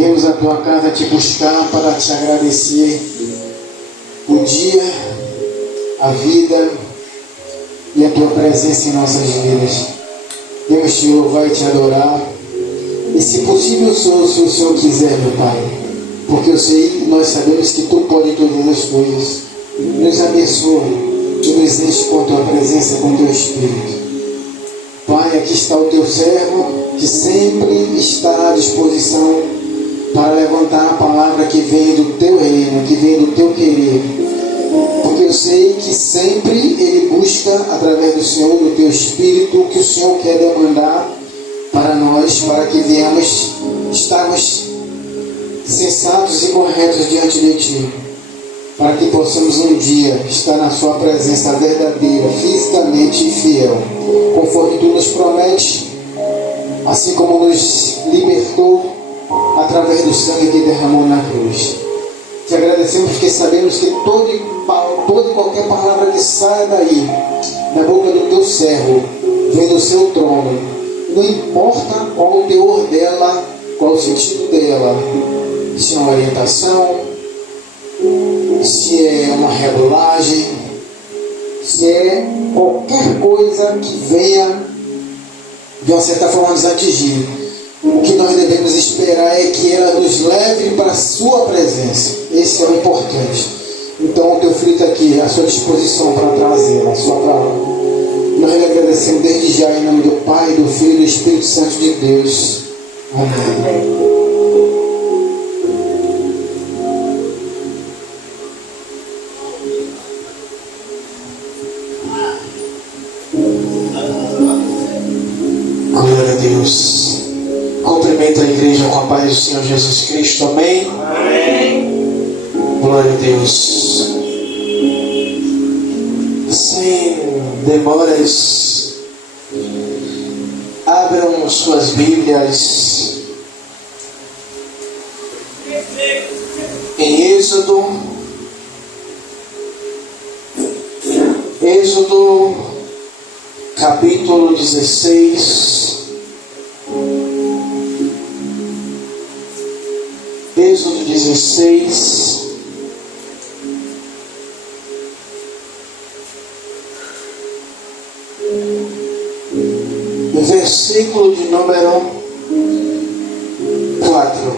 Viemos à tua casa te buscar para te agradecer o dia, a vida e a tua presença em nossas vidas. Viemos te louvar e te adorar. E se possível, se o Senhor quiser, meu Pai, porque eu sei, nós sabemos que tu pode todas as coisas. Nos abençoa e nos enche com a tua presença, com o teu Espírito. Pai, aqui está o teu servo, que sempre está à disposição para levantar a palavra que vem do teu reino, que vem do teu querer. Porque eu sei que sempre ele busca, através do Senhor, do teu Espírito, o que o Senhor quer demandar para nós, para que venhamos estarmos sensatos e corretos diante de Ti, para que possamos um dia estar na Sua presença verdadeira, fisicamente e fiel, conforme Tu nos prometes, assim como nos libertou através do sangue que derramou na cruz. Te agradecemos porque sabemos que toda e qualquer palavra que saia daí, da boca do Teu servo, vem do Seu trono. Não importa qual o teor dela, qual o sentido dela, se é uma orientação, se é uma regulagem, se é qualquer coisa que venha de uma certa forma nos atingir. O que nós devemos esperar é que ela nos leve para a sua presença. Esse é o importante. Então o teu filho está aqui à sua disposição para trazê-la, a sua palavra. Nós lhe agradecemos desde já em nome do Pai, do Filho e do Espírito Santo de Deus. Amém. Glória a Deus. Cumprimento a igreja com a paz do Senhor Jesus Cristo. Amém? Amém. Glória a Deus. Sem demoras, abram suas Bíblias em Êxodo capítulo 16. Êxodo 16. Versículo de número 4.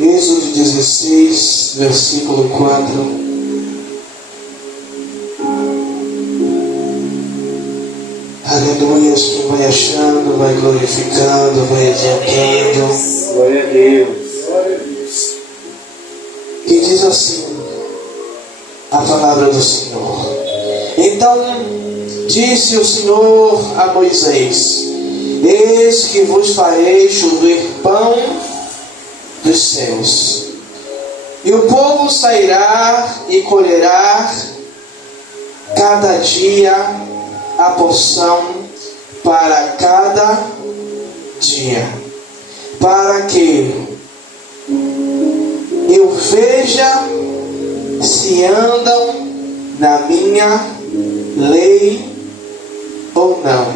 Êxodo 16, versículo 4. Aleluia. Quem vai achando, vai glorificando, vai adiantando. Glória a Deus. E diz assim a palavra do Senhor. Então disse o Senhor a Moisés: eis que vos farei chover pão dos céus, e o povo sairá e colherá cada dia a porção para cada dia, para que eu veja se andam na minha lei ou não.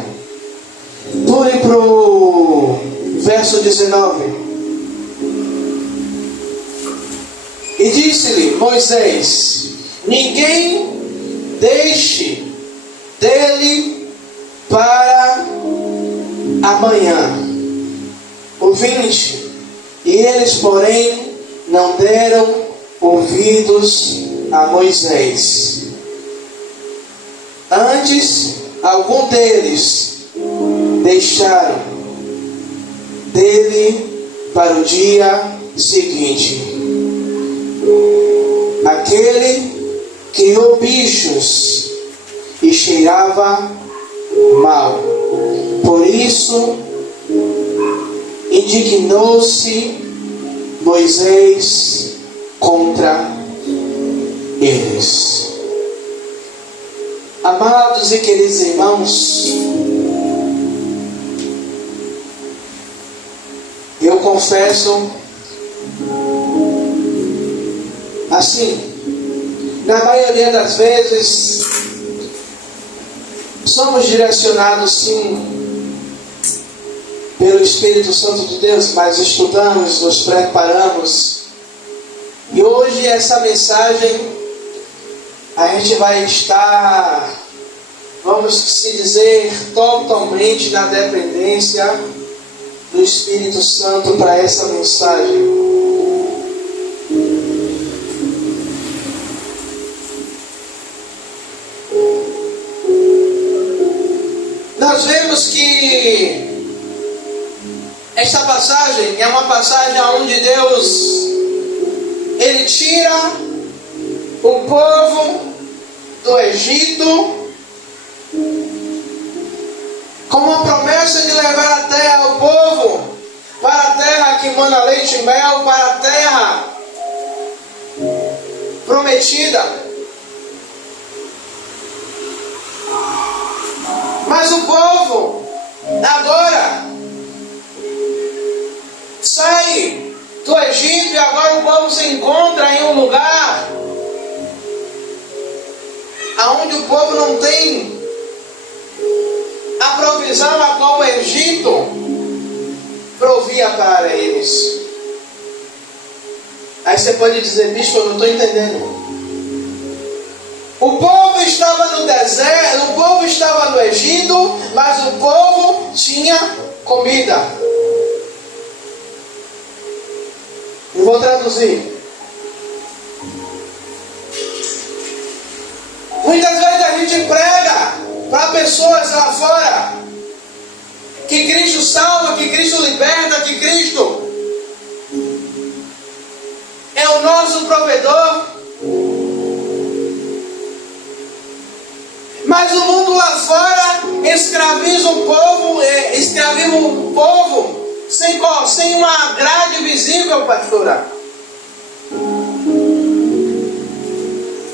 Pule para o verso 19. E disse-lhe Moisés: ninguém deixe dele para amanhã. O 20. E eles, porém, não deram ouvidos a Moisés. Antes, algum deles deixaram dele para o dia seguinte. Aquele criou bichos e cheirava mal. Por isso, indignou-se Moisés contra eles. Amados e queridos irmãos, eu confesso assim, na maioria das vezes Somos direcionados sim pelo Espírito Santo de Deus, mas estudamos, nos preparamos. E hoje essa mensagem a gente vai estar, vamos se dizer, totalmente na dependência do Espírito Santo para essa mensagem. Nós vemos que esta passagem é uma passagem onde Deus, Ele tira o povo do Egito com uma promessa de levar a terra ao povo, para a terra que mana leite e mel, para a terra prometida. Mas o povo agora sai do Egito e agora o povo se encontra em um lugar onde o povo não tem a provisão a qual o Egito provia para eles. Aí você pode dizer, bispo, eu não estou entendendo. O povo estava no deserto, o povo estava no Egito, mas o povo tinha comida. Eu vou traduzir. Muitas vezes a gente prega para pessoas lá fora que Cristo salva, que Cristo liberta, que Cristo é o nosso provedor. Mas o mundo lá fora escraviza o povo sem uma grade visível, pastora.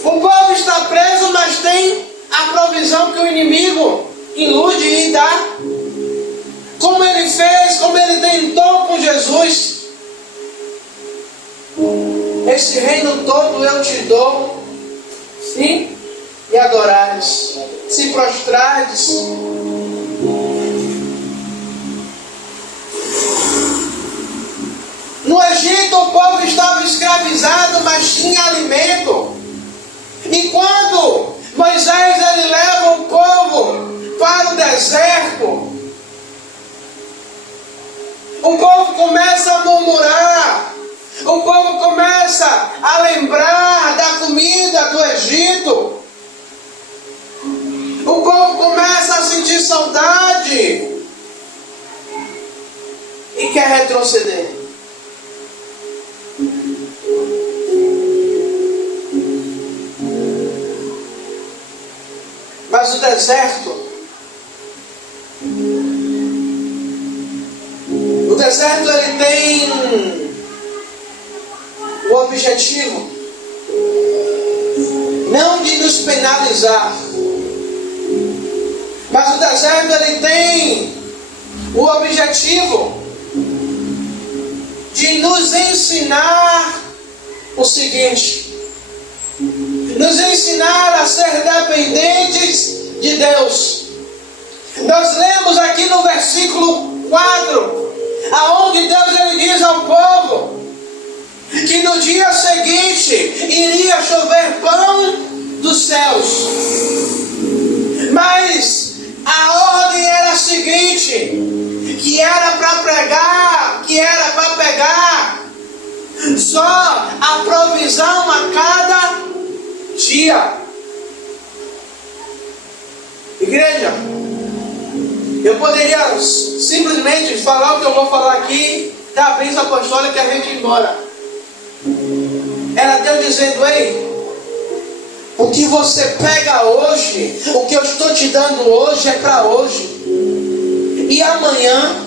O povo está preso, mas tem a provisão que o inimigo ilude e dá. Como ele fez, como ele tentou com Jesus. Esse reino todo eu te dou, sim, e adorares, se prostrares. No Egito o povo estava escravizado, mas tinha alimento. E quando Moisés ele leva o povo para o deserto, o povo começa a murmurar, o povo começa a lembrar da comida do Egito. O povo começa a sentir saudade e quer retroceder. Mas o deserto ele tem o objetivo não de nos penalizar, mas o deserto ele tem o objetivo de nos ensinar o seguinte: nos ensinar a ser dependentes de Deus. Nós lemos aqui no versículo 4, aonde Deus ele diz ao povo que no dia seguinte iria chover pão dos céus. Mas a ordem era a seguinte, que era para pegar só a provisão a cada dia. Igreja, eu poderia simplesmente falar o que eu vou falar aqui, dar a bênção apostólica e a gente ir embora. Era Deus dizendo: ei, o que você pega hoje, o que eu estou te dando hoje é para hoje. E amanhã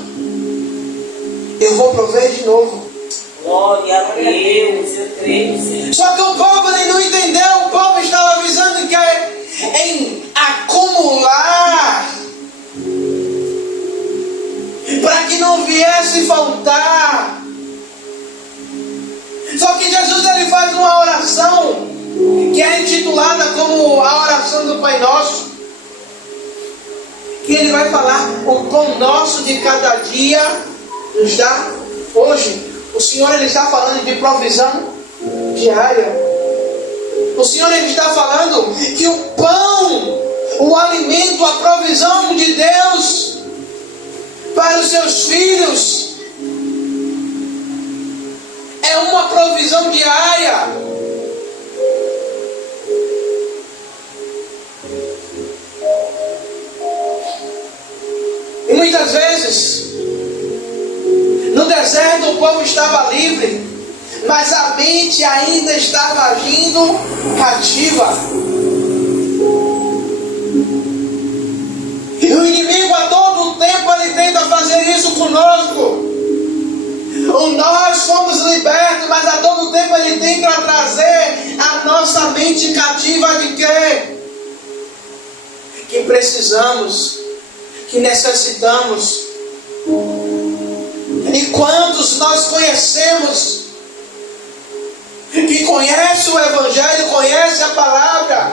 eu vou prover de novo. Glória a Deus, eu creio, sim. Só que o povo ele não entendeu. O povo estava avisando que em acumular, para que não viesse faltar. Só que Jesus ele faz uma oração que é intitulada como a oração do Pai Nosso. que Ele vai falar: o pão nosso de cada dia nos dá hoje. O Senhor, Ele está falando de provisão diária. O Senhor, Ele está falando que o pão, o alimento, a provisão de Deus para os seus filhos é uma provisão diária. E muitas vezes, no deserto o povo estava livre, mas a mente ainda estava agindo cativa. E o inimigo a todo tempo ele tenta fazer isso conosco. Nós fomos libertos, mas a todo tempo ele tenta trazer a nossa mente cativa de quê? Que precisamos, que necessitamos. E quantos nós conhecemos, que conhece o Evangelho, conhece a palavra,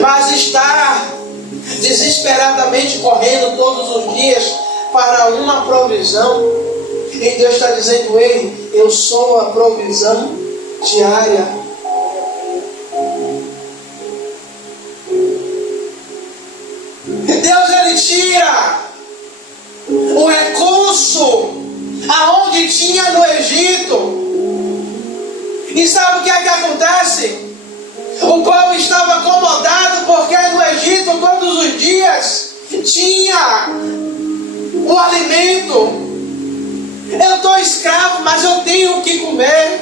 mas está desesperadamente correndo todos os dias para uma provisão. E Deus está dizendo: ei, eu sou a provisão diária. Deus, Ele tira o recurso aonde tinha no Egito. E sabe o que é que acontece? O povo estava acomodado porque no Egito todos os dias tinha o alimento. Eu estou escravo, mas eu tenho o que comer.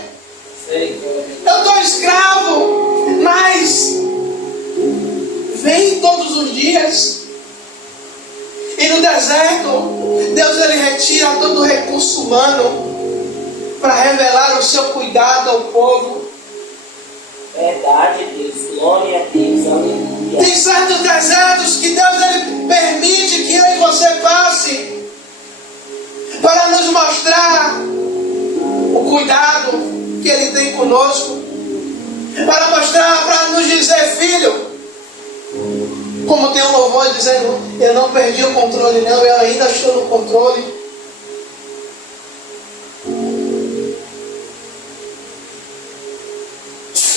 Eu estou escravo, mas vem todos os dias. E no deserto, Deus ele retira todo o recurso humano para revelar o seu cuidado ao povo. Verdade, Deus. Glória a Deus. Aleluia. Tem certos desertos que Deus ele permite que eu e você passe para nos mostrar o cuidado que Ele tem conosco, para mostrar, para nos dizer: filho, como tem um louvor dizendo, eu não perdi o controle não, eu ainda estou no controle.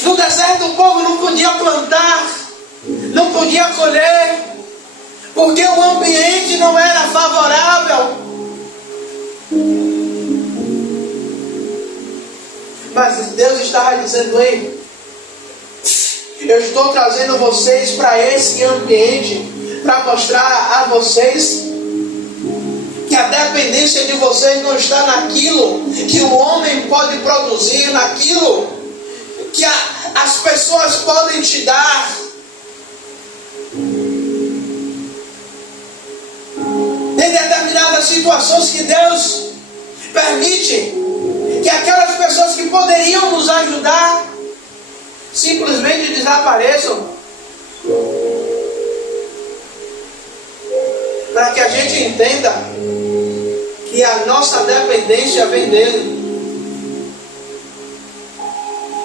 No deserto o povo não podia plantar, não podia colher, porque o ambiente não era favorável. Mas Deus estava dizendo: ei, eu estou trazendo vocês para esse ambiente, para mostrar a vocês que a dependência de vocês não está naquilo que o homem pode produzir, naquilo que as pessoas podem te dar. Tem determinadas situações que Deus permite que aquelas pessoas que poderiam nos ajudar simplesmente desapareçam, para que a gente entenda que a nossa dependência vem dele.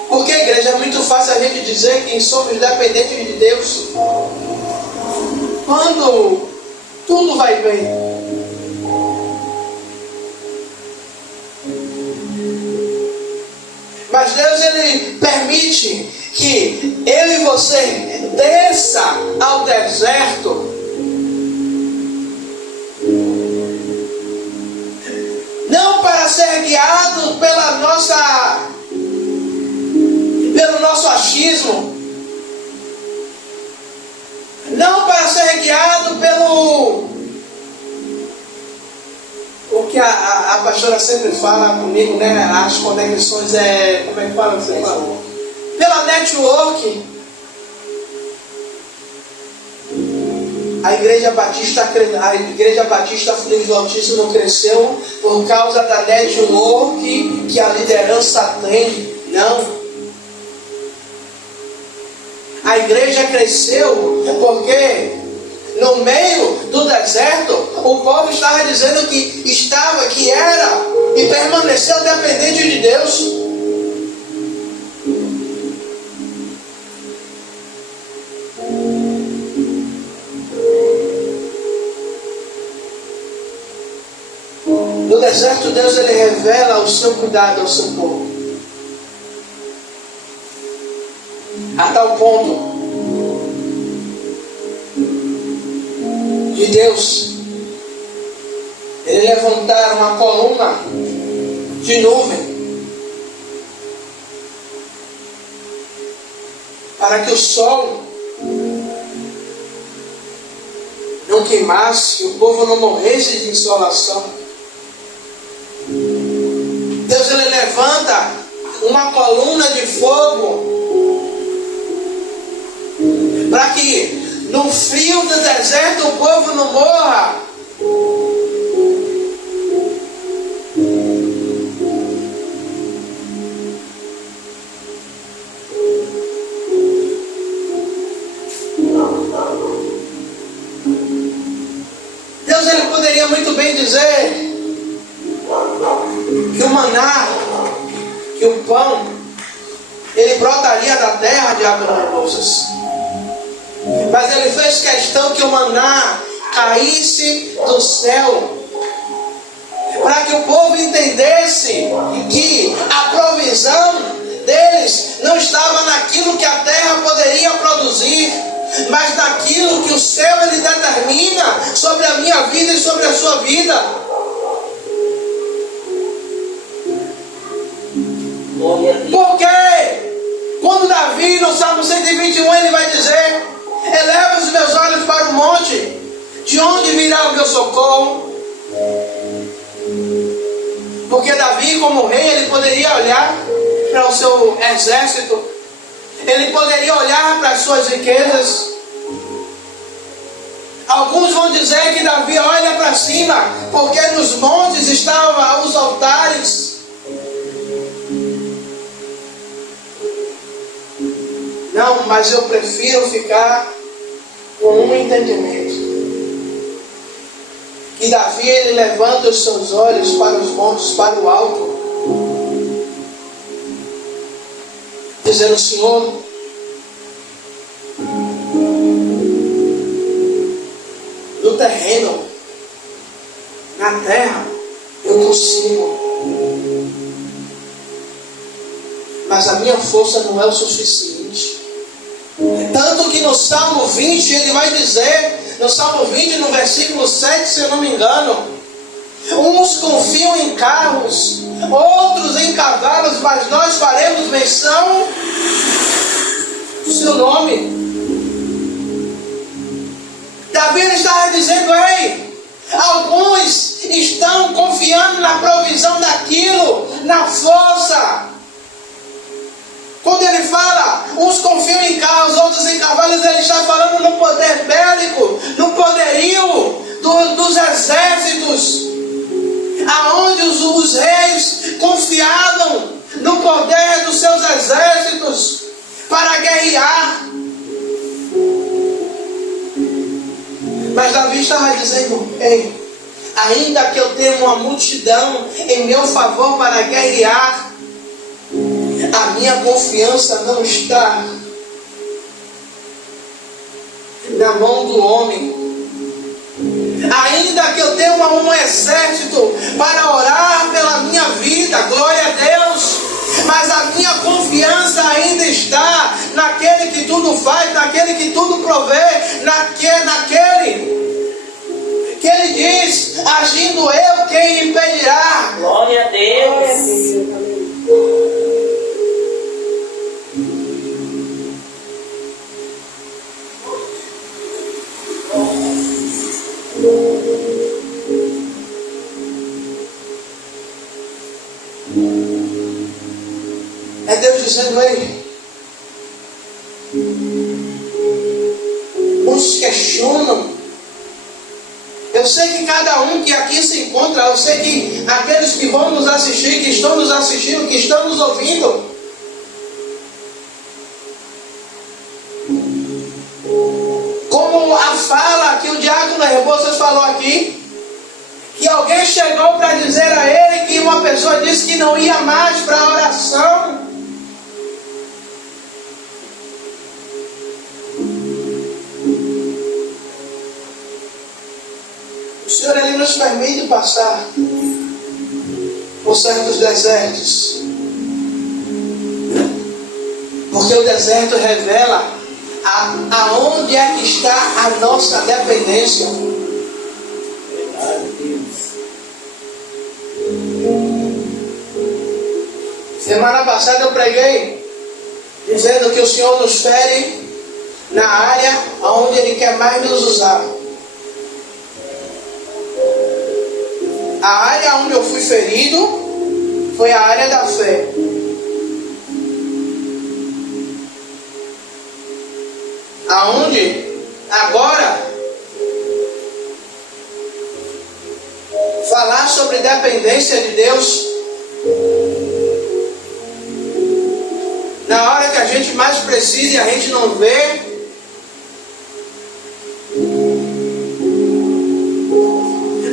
Porque, igreja, é muito fácil a gente dizer que somos dependentes de Deus quando tudo vai bem. Mas Deus ele permite que eu e você desça ao deserto não para ser guiado pelo nosso achismo, não para ser guiado pelo o que a pastora sempre fala comigo, né? As conexões como é que fala? Você fala? Pela network. A Igreja Batista Filhos do Altíssimo cresceu por causa da network que a liderança tem. Não. A igreja cresceu porque no meio do deserto o povo estava dizendo que era e permaneceu dependente de Deus. ao seu cuidado, ao seu povo. A tal ponto de Deus Ele levantar uma coluna de nuvem para que o sol não queimasse, o povo não morresse de insolação. Deus ele levanta uma coluna de fogo para que no frio do deserto o povo não morra. Deus ele poderia muito bem dizer que o maná, que o pão, ele brotaria da terra de águas repousas. Mas ele fez questão que o maná caísse do céu, para que o povo entendesse que a provisão deles não estava naquilo que a terra poderia produzir, mas naquilo que o céu ele determina sobre a minha vida e sobre a sua vida. Porque quando Davi no Salmo 121 ele vai dizer: eleva os meus olhos para o monte, de onde virá o meu socorro? Porque Davi, como rei, ele poderia olhar para o seu exército, ele poderia olhar para as suas riquezas. Alguns vão dizer que Davi olha para cima, porque nos montes estavam os altares. Não, mas eu prefiro ficar com um entendimento. Que Davi ele levanta os seus olhos para os montes, para o alto, dizendo: Senhor, no terreno, na terra, eu consigo, mas a minha força não é o suficiente. Tanto que no Salmo 20 ele vai dizer, no Salmo 20, no versículo 7, se eu não me engano: uns confiam em carros, outros em cavalos, mas nós faremos menção do seu nome. Davi estava dizendo: ei, alguns estão confiando na provisão daquilo, na força. Quando ele fala, uns confiam em carros, outros em cavalos, ele está falando no poder bélico, no poderio dos exércitos, aonde os reis confiavam no poder dos seus exércitos para guerrear. Mas Davi estava dizendo: ei, ainda que eu tenha uma multidão em meu favor para guerrear, a minha confiança não está na mão do homem. Ainda que eu tenha um exército para orar pela minha vida, glória a Deus, mas a minha confiança ainda está naquele que tudo faz, naquele que tudo provê, naquele que ele diz: agindo eu, quem impedirá? Glória a Deus. É Deus dizendo: ei, uns questionam. Eu sei que cada um que aqui se encontra, eu sei que aqueles que vão nos assistir, que estão nos assistindo, que estão nos ouvindo, como a fala que o diácono Rebouças falou aqui, que alguém chegou para dizer a ele que uma pessoa disse que não ia mais para a oração. O Senhor ele nos permite passar por por certos desertos. Porque o deserto revela aonde é que está a nossa dependência. Semana passada eu preguei dizendo que o Senhor nos fere na área onde Ele quer mais nos usar. A área onde eu fui ferido foi a área da fé. Aonde agora falar sobre dependência de Deus, na hora que a gente mais precisa e a gente não vê,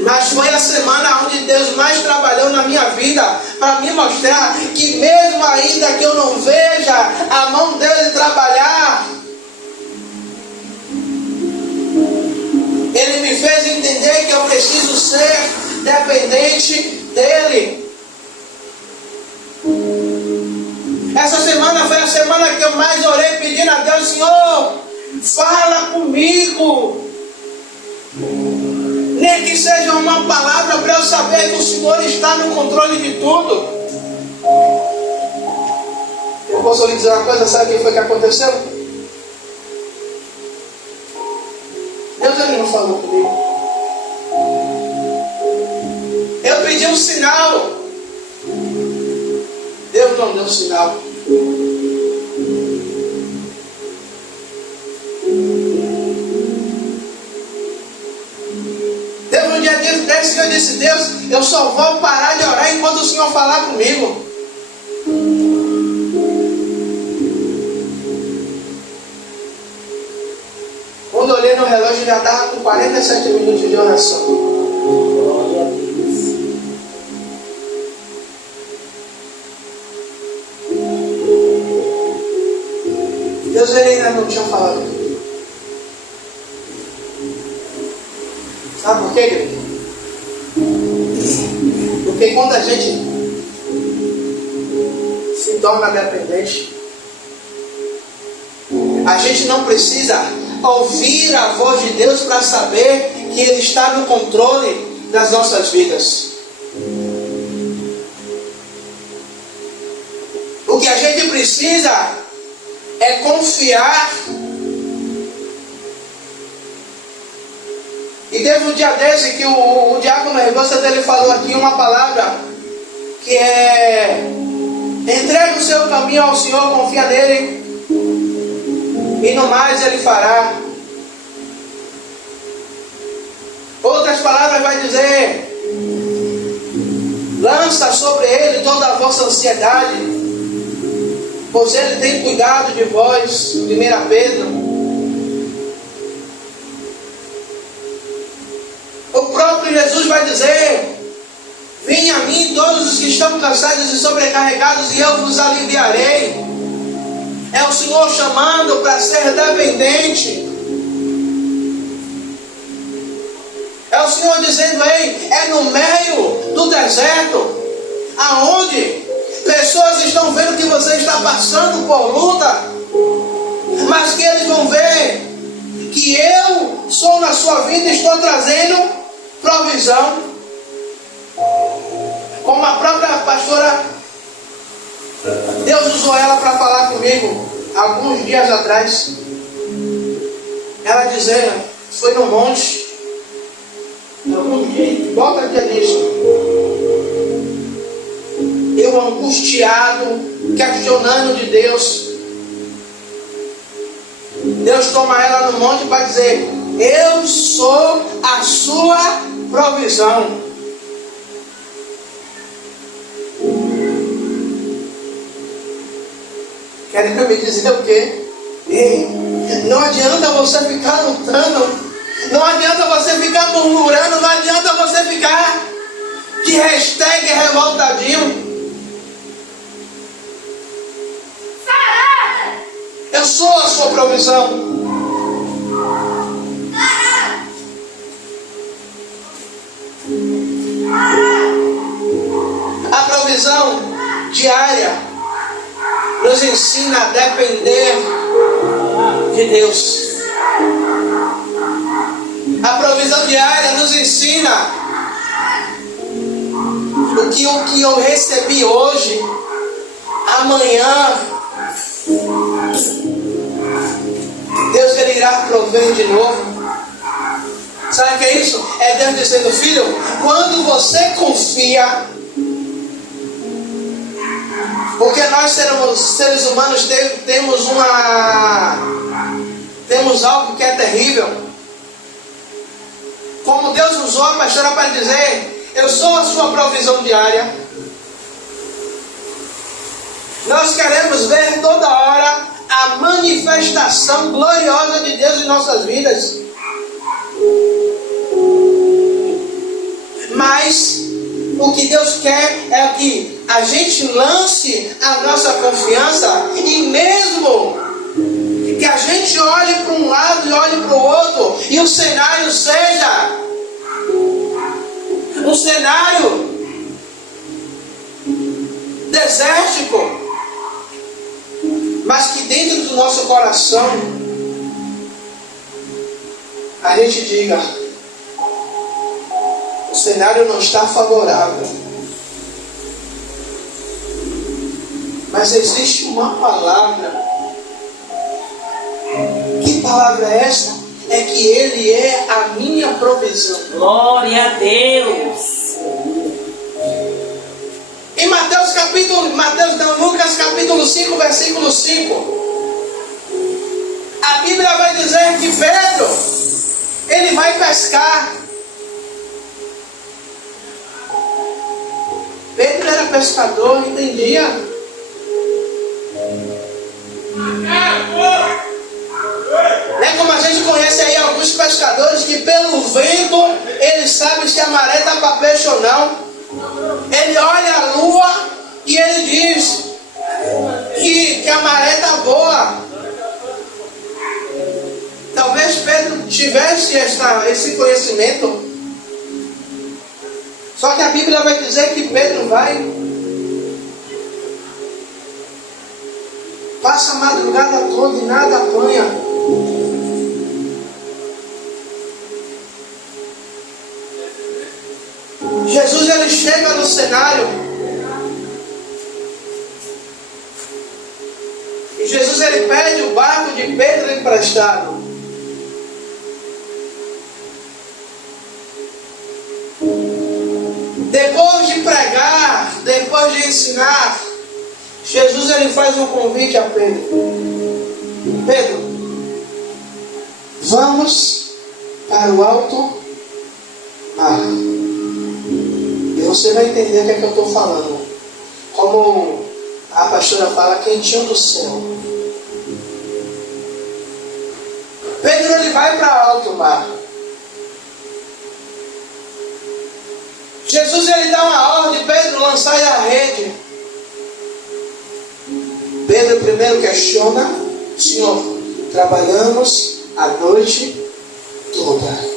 mas foi a semana onde Deus mais trabalhou na minha vida para me mostrar que mesmo ainda que eu não veja a mão dele trabalhar, Ele me fez entender que eu preciso ser dependente dele. Essa semana foi a semana que eu mais orei pedindo a Deus: Senhor, fala comigo. Nem que seja uma palavra para eu saber que o Senhor está no controle de tudo. Eu posso lhe dizer uma coisa, sabe o que foi que aconteceu? Deus ele não falou comigo. Eu pedi um sinal. Deus não deu sinal. Teve um dia desse que eu disse: Deus, eu só vou parar de orar enquanto o Senhor falar comigo. Quando eu olhei no relógio, já estava com 47 minutos de oração. Glória a Deus. Deus ele ainda não tinha falado comigo. Sabe por quê, querido? Porque quando a gente se torna dependente, a gente não precisa ouvir a voz de Deus para saber que Ele está no controle das nossas vidas. O que a gente precisa é confiar. E teve um dia desse que o diácono Regosta dele falou aqui uma palavra que é: entregue o seu caminho ao Senhor, confia nele, e no mais Ele fará. Outras palavras vai dizer: lança sobre Ele toda a vossa ansiedade, pois Ele tem cuidado de vós. 1 Pedro. O próprio Jesus vai dizer: vinde a mim todos os que estão cansados e sobrecarregados, e eu vos aliviarei. É o Senhor chamando para ser dependente. É o Senhor dizendo: ei, é no meio do deserto, aonde pessoas estão vendo que você está passando por luta, mas que eles vão ver que eu sou na sua vida e estou trazendo provisão. Como a própria pastora, Deus usou ela para falar comigo alguns dias atrás. Ela dizendo, foi no monte, bota aqui a lista, eu angustiado, questionando de Deus. Deus toma ela no monte para dizer: eu sou a sua provisão. Querem me dizer o quê? Ei, não adianta você ficar lutando, não adianta você ficar murmurando, não adianta você ficar de hashtag revoltadinho. Eu sou a sua provisão. A nos ensina a depender de Deus. A provisão diária nos ensina o que eu recebi hoje, amanhã Deus ele irá prover de novo. Sabe o que é isso? É Deus dizendo: filho, quando você confia, porque nós seres humanos temos algo que é terrível. Como Deus usou a pastora para dizer: eu sou a sua provisão diária. Nós queremos ver toda hora a manifestação gloriosa de Deus em nossas vidas. Mas o que Deus quer é que a gente lance a nossa confiança, e mesmo que a gente olhe para um lado e olhe para o outro, e o cenário seja um cenário desértico, mas que dentro do nosso coração a gente diga: o cenário não está favorável, mas existe uma palavra. Que palavra é essa? É que Ele é a minha provisão. Glória a Deus. Em Lucas capítulo 5, versículo 5, a Bíblia vai dizer que Pedro, ele vai pescar. Pedro era pescador, entendia. É como a gente conhece aí alguns pescadores que pelo vento ele sabe se a maré está para peixe ou não. Ele olha a lua e ele diz que a maré está boa. Talvez Pedro tivesse esse conhecimento. Só que a Bíblia vai dizer que Pedro passa a madrugada toda e nada apanha. Jesus ele chega no cenário e Jesus ele pede o barco de Pedro emprestado. Depois de pregar, depois de ensinar, Jesus ele faz um convite a Pedro. Pedro, vamos para o alto mar. E você vai entender o que é que eu estou falando. Como a pastora fala, quentinho do céu. Pedro ele vai para alto mar. Jesus ele dá uma ordem: Pedro, lançai a rede. Pedro primeiro questiona: Senhor, trabalhamos a noite toda,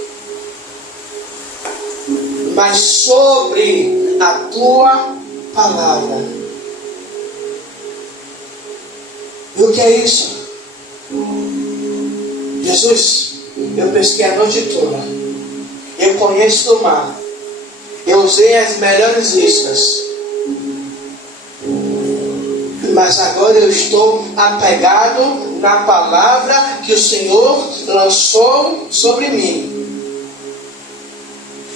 mas sobre a tua palavra. E o que é isso? Jesus, eu pesquei a noite toda, eu conheço o mar, eu usei as melhores iscas, mas agora eu estou apegado na palavra que o Senhor lançou sobre mim.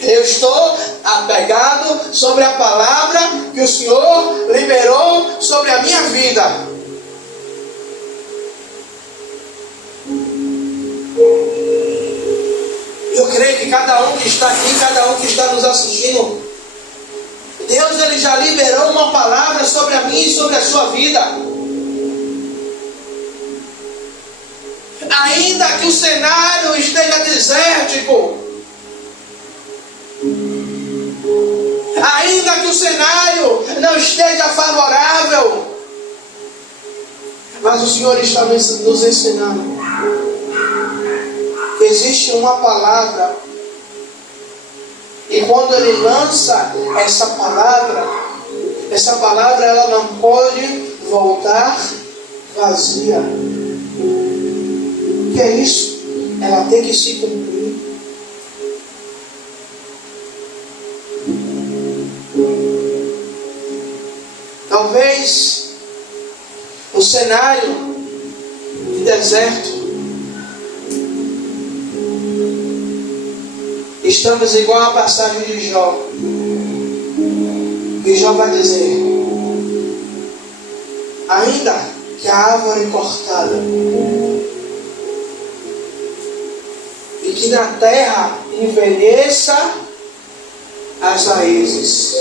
Eu estou apegado sobre a palavra que o Senhor liberou sobre a minha vida. Eu creio que cada um que está aqui, cada um que está nos assistindo, Deus ele já liberou uma palavra sobre a minha e sobre a sua vida. Ainda que o cenário esteja desértico, ainda que o cenário não esteja favorável, mas o Senhor está nos ensinando que existe uma palavra, e quando Ele lança essa palavra ela não pode voltar vazia. O que é isso? Ela tem que se cumprir. Talvez o cenário de deserto, estamos igual a passagem de Jó. E Jó vai dizer: ainda que a árvore cortada e que na terra envelheça as raízes,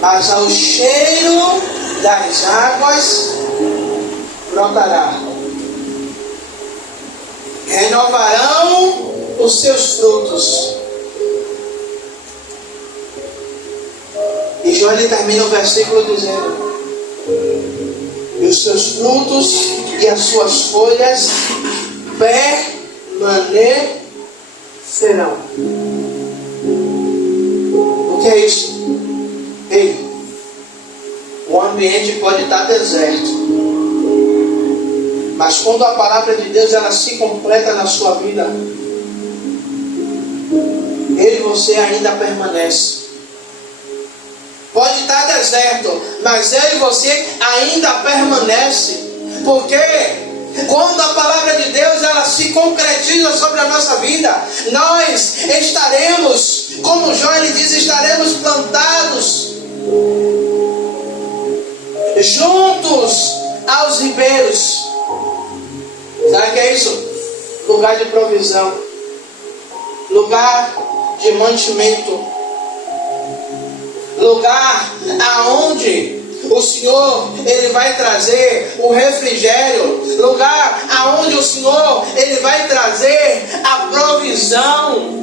mas ao cheiro das águas brotará. Renovarão os seus frutos. E Jó ele termina o versículo dizendo: e os seus frutos e as suas folhas permanecerão. O que é isso? Ei, o ambiente pode estar deserto, mas quando a palavra de Deus ela se completa na sua vida, ele e você ainda permanece. Pode estar deserto, mas eu e você ainda permanece. Porque quando a palavra de Deus ela se concretiza sobre a nossa vida, nós estaremos, como Jó ele diz, estaremos plantados juntos aos ribeiros. Sabe o que é isso? Lugar de provisão, lugar de mantimento, lugar aonde o Senhor ele vai trazer o refrigério, lugar aonde o Senhor ele vai trazer a provisão.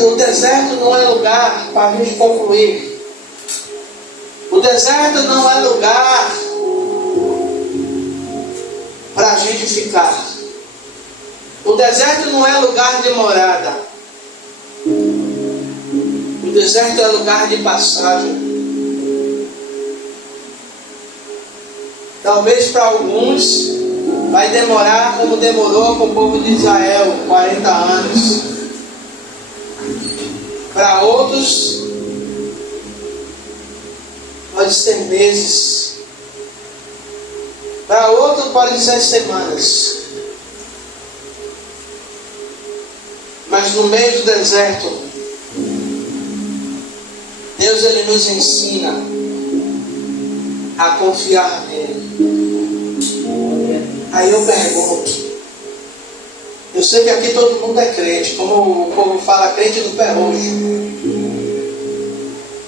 O deserto não é lugar para a gente concluir. O deserto não é lugar para a gente ficar. O deserto não é lugar de morada. O deserto é lugar de passagem. Talvez para alguns vai demorar como demorou com o povo de Israel, 40 anos. Para outros, pode ser meses. Para outros, pode ser semanas. Mas no meio do deserto, Deus ele nos ensina a confiar nele. Aí eu pergunto, eu sei que aqui todo mundo é crente, como o povo fala, crente do pé roxo.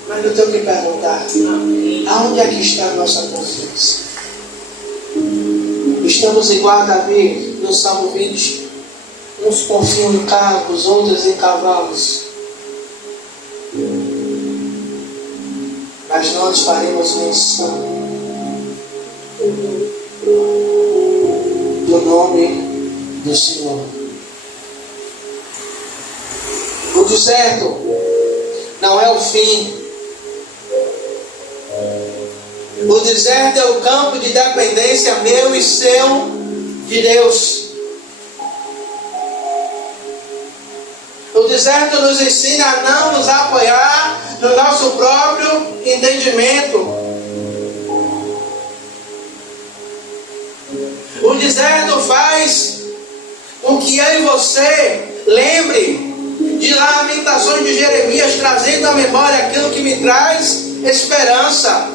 Mas eu tenho que perguntar, aonde é que está a nossa confiança? Estamos igual a Davi no Salmo 20. Uns confiam em carros, outros em cavalos. Mas nós faremos menção do nome do Senhor. O deserto não é o fim. O deserto é o campo de dependência meu e seu de Deus. O deserto nos ensina a não nos apoiar no nosso próprio entendimento. O deserto faz com que eu e você lembre de Lamentações de Jeremias, trazendo à memória aquilo que me traz esperança.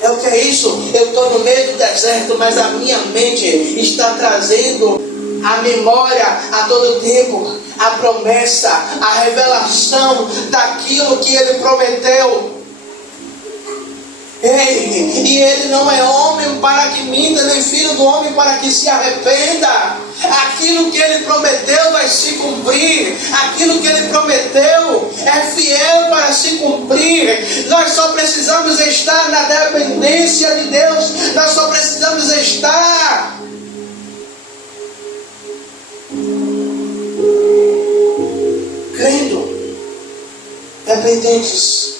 É o que é isso? Eu estou no meio do deserto, mas a minha mente está trazendo a memória a todo tempo, a promessa, a revelação daquilo que Ele prometeu. E Ele não é homem para que minta, nem filho do homem para que se arrependa. Aquilo que Ele prometeu vai para se cumprir. Aquilo que Ele prometeu é fiel para se cumprir. Nós só precisamos estar na dependência de Deus. Nós só precisamos estar crendo, dependentes.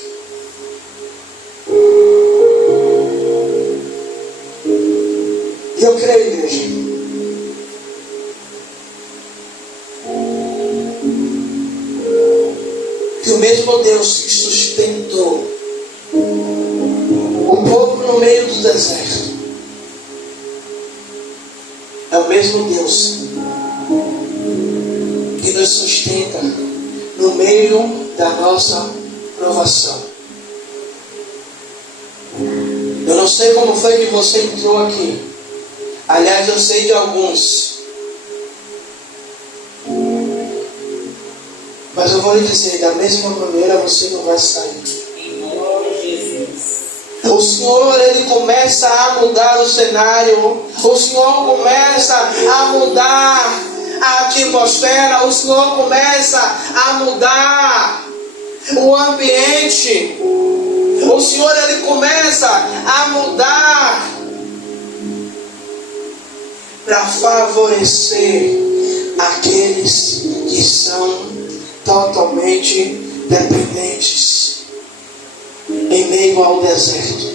E eu creio, igreja, que o mesmo Deus que sustentou o povo no meio do deserto é o mesmo Deus que nos sustenta no meio da nossa provação. Eu não sei como foi que você entrou aqui. Aliás, eu sei de alguns. Mas eu vou lhe dizer, da mesma maneira você não vai sair. Em nome de Jesus. O Senhor, Ele começa a mudar o cenário. O Senhor começa a mudar a atmosfera. O Senhor começa a mudar o ambiente. O Senhor, Ele começa a mudar para favorecer aqueles que são totalmente dependentes em meio ao deserto.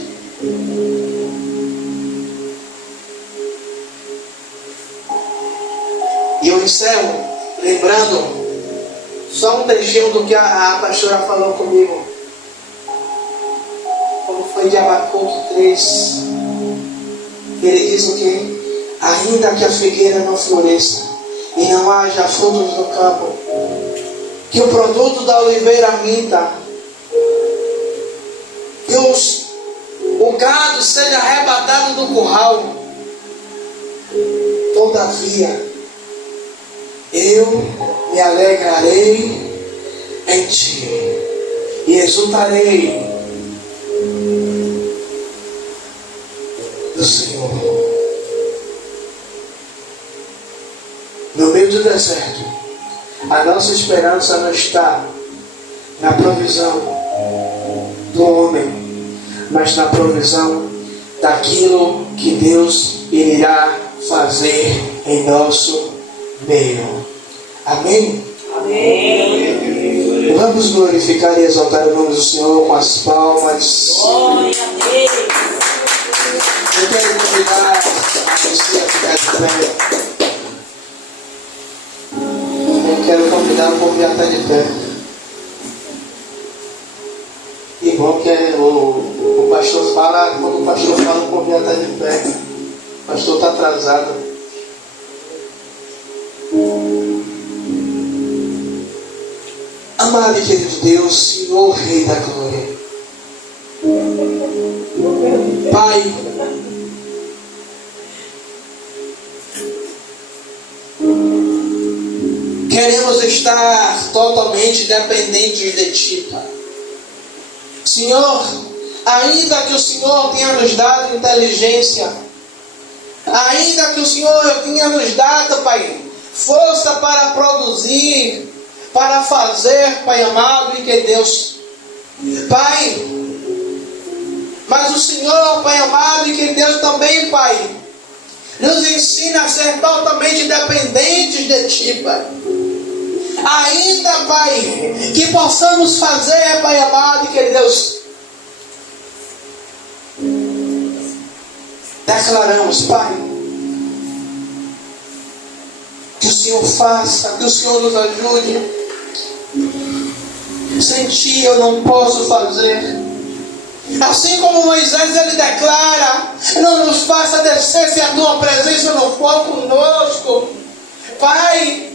E eu encerro lembrando só um trechinho do que a pastora falou comigo. Como foi de Abacuque 3. Ele diz o quê? Ainda que a figueira não floresça e não haja frutos no campo, que o produto da oliveira minta, que o gado seja arrebatado do curral, todavia eu me alegrarei em ti e exultarei do Senhor. No meio do deserto, a nossa esperança não está na provisão do homem, mas na provisão daquilo que Deus irá fazer em nosso meio. Amém? Amém. Vamos glorificar e exaltar o nome do Senhor com as palmas. Glória a Deus. Eu quero convidar a você a ficar de pé. Eu quero convidar o povo a estar de pé. E bom que o pastor fala, quando o pastor fala, o povo a estar de pé. O pastor está atrasado. Amado e querido Deus, Senhor, Rei da Glória. Pai, queremos estar totalmente dependentes de Ti, Pai. Senhor, ainda que o Senhor tenha nos dado inteligência, ainda que o Senhor tenha nos dado, Pai, força para produzir, para fazer, Pai amado e que Deus, Pai, mas o Senhor, Pai amado e que Deus também, Pai, nos ensina a ser totalmente dependentes de Ti, Pai. Ainda, Pai, que possamos fazer, Pai amado e que Deus, declaramos, Pai, que o Senhor faça, que o Senhor nos ajude. Sem Ti eu não posso fazer. Assim como Moisés, ele declara: não nos faça descer se a Tua presença não for conosco. Pai,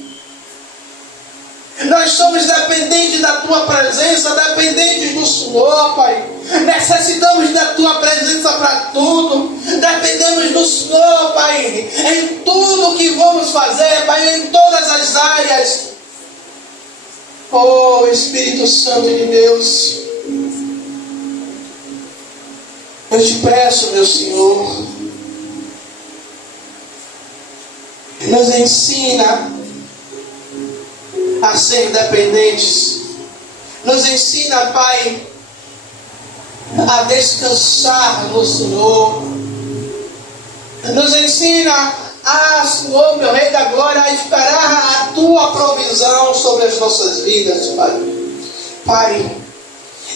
nós somos dependentes da Tua presença, dependentes do Senhor, Pai. Necessitamos da Tua presença para tudo. Dependemos do Senhor, Pai, em tudo que vamos fazer, Pai, em todas as áreas. Oh, Espírito Santo de Deus, eu te peço, meu Senhor, nos ensina a ser dependentes. Nos ensina, Pai, a descansar no Senhor. Nos ensina Senhor, meu Rei da Glória, a esperar a Tua provisão sobre as nossas vidas, Pai. Pai,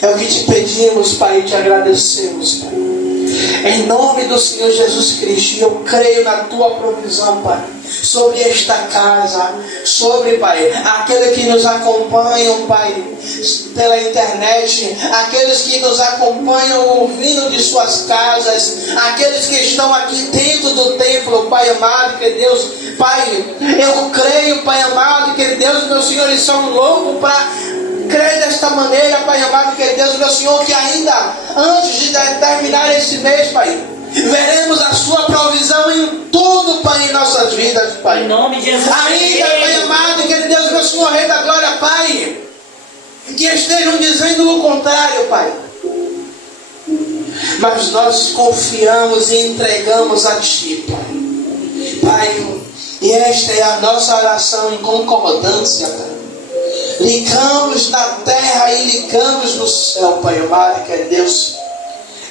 é o que te pedimos, Pai, e te agradecemos, Pai. Em nome do Senhor Jesus Cristo, eu creio na Tua provisão, Pai, sobre esta casa, sobre, Pai, aqueles que nos acompanham, Pai, pela internet, aqueles que nos acompanham ouvindo de suas casas, aqueles que estão aqui dentro do templo, Pai amado, que Deus, Pai, eu creio, Pai amado, que Deus, meu Senhor, eles são loucos para crer desta maneira, Pai amado, que Deus, meu Senhor, que ainda antes de terminar esse mês, Pai, veremos a Sua provisão em tudo, Pai, em nossas vidas, Pai. Em nome de Jesus. Ainda, Pai amado, que Deus, meu Senhor, Rei da Glória, Pai, que estejam dizendo o contrário, Pai. Mas nós confiamos e entregamos a Ti, Pai. Pai, e esta é a nossa oração em concordância, Pai. Ligamos na terra e ligamos no céu, Pai amado, que é Deus.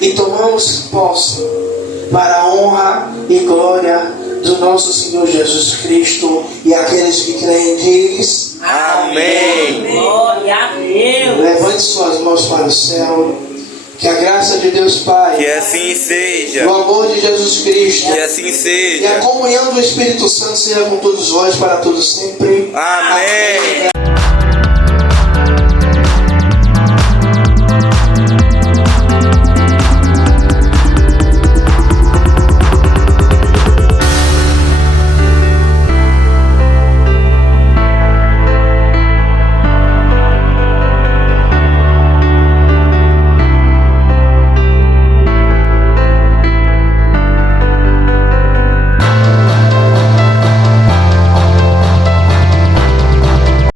E tomamos posse para a honra e glória do nosso Senhor Jesus Cristo. E aqueles que creem, diz Amém. Glória a Deus. Levante suas mãos para o céu. Que a graça de Deus Pai, Que assim seja. o amor de Jesus Cristo Que assim e a seja. comunhão do Espírito Santo seja com todos vós para todos sempre. Amém.